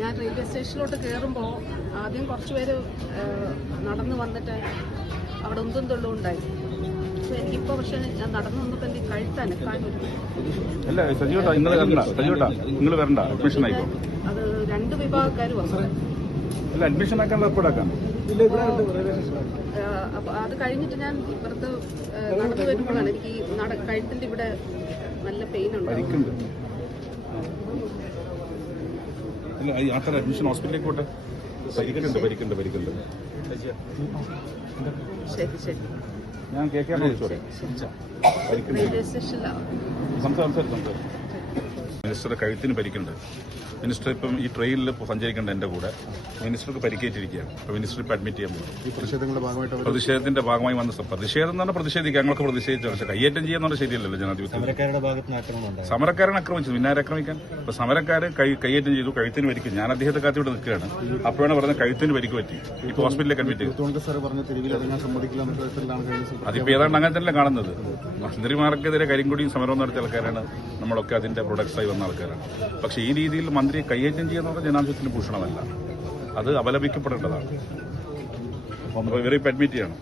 ഞാൻ റെയിൽവേ സ്റ്റേഷനിലോട്ട് കയറുമ്പോൾ ആദ്യം കുറച്ചുപേര് നടന്നു വന്നിട്ട് അവിടെ ഉന്തും തൊള്ളും ഉണ്ടായി. എനിക്കിപ്പോ പക്ഷെ ഞാൻ നടന്നു വന്നപ്പോൾ എനിക്ക് കഴുത്താനക്കാൻ അത് 2 വിഭാഗക്കാർ വന്നത്. അപ്പൊ അത് കഴിഞ്ഞിട്ട് ഞാൻ ഇപ്പുറത്ത് നടന്നു വരുമ്പോഴാണ് എനിക്ക് കഴുത്തിന്റെ ഇവിടെ നല്ല പെയിൻ ഉണ്ട്. അഡ്മിഷൻ ഹോസ്പിറ്റലിലേക്ക് പോട്ടെ. പരിക്കുണ്ട്. ശരി ശരി. ഞാൻ റെയിൽവേ സ്റ്റേഷനിലാണ്. മിനിസ്റ്ററുടെ കഴുത്തിന് പരിക്കുണ്ട്. മിനിസ്റ്റർ ഇപ്പം ഈ ട്രെയിനിൽ സഞ്ചരിക്കേണ്ട എന്റെ കൂടെ മിനിസ്റ്റർക്ക് പരിക്കേറ്റിരിക്കുകയാണ്. അപ്പോൾ മിനിസ്റ്റർ ഇപ്പം അഡ്മിറ്റ് ചെയ്യാൻ പോകും. പ്രതിഷേധത്തിന്റെ ഭാഗമായി വന്ന പ്രതിഷേധം എന്ന് പറഞ്ഞാൽ പ്രതിഷേധിക്കുക. ഞങ്ങൾക്ക് പ്രതിഷേധിച്ചു. പക്ഷേ കയ്യേറ്റം ചെയ്യാന്ന് ശരിയല്ലല്ലോ ജനാധിപത്യം. സമരക്കാരൻ ആക്രമിച്ചു. പിന്നെ ആക്രമിക്കാൻ? ഇപ്പൊ സമരക്കാര് കയ്യേറ്റം ചെയ്തു, കഴുത്തിന് പരിക്കും. ഞാൻ അദ്ദേഹത്തെ കാത്തിവിടെ നിൽക്കുകയാണ്. അപ്പോഴാണ് പറഞ്ഞ കഴുത്തിന് പരിക്ക് പറ്റി. ഇപ്പൊ ഹോസ്പിറ്റലിലേക്ക് അഡ്മിറ്റ് ചെയ്തു. അതിപ്പോ ഏതാണ്ട് അങ്ങനെ തന്നെ കാണുന്നത്. മന്ത്രിമാർക്കെതിരെ കരിങ്കൊടിയും സമരവും നടത്തിയ ആൾക്കാരാണ് നമ്മളൊക്കെ അതിന്റെ പ്രൊഡക്ട്സായി വന്ന ആൾക്കാരാണ്. പക്ഷേ ഈ രീതിയിൽ മന്ത്രിയെ കയ്യേറ്റം ചെയ്യുന്നത് ജനാധിപത്യത്തിന് ഭൂഷണമല്ല. അത് അപലപിക്കപ്പെടേണ്ടതാണ്. ഇവരെ അഡ്മിറ്റ് ചെയ്യണം.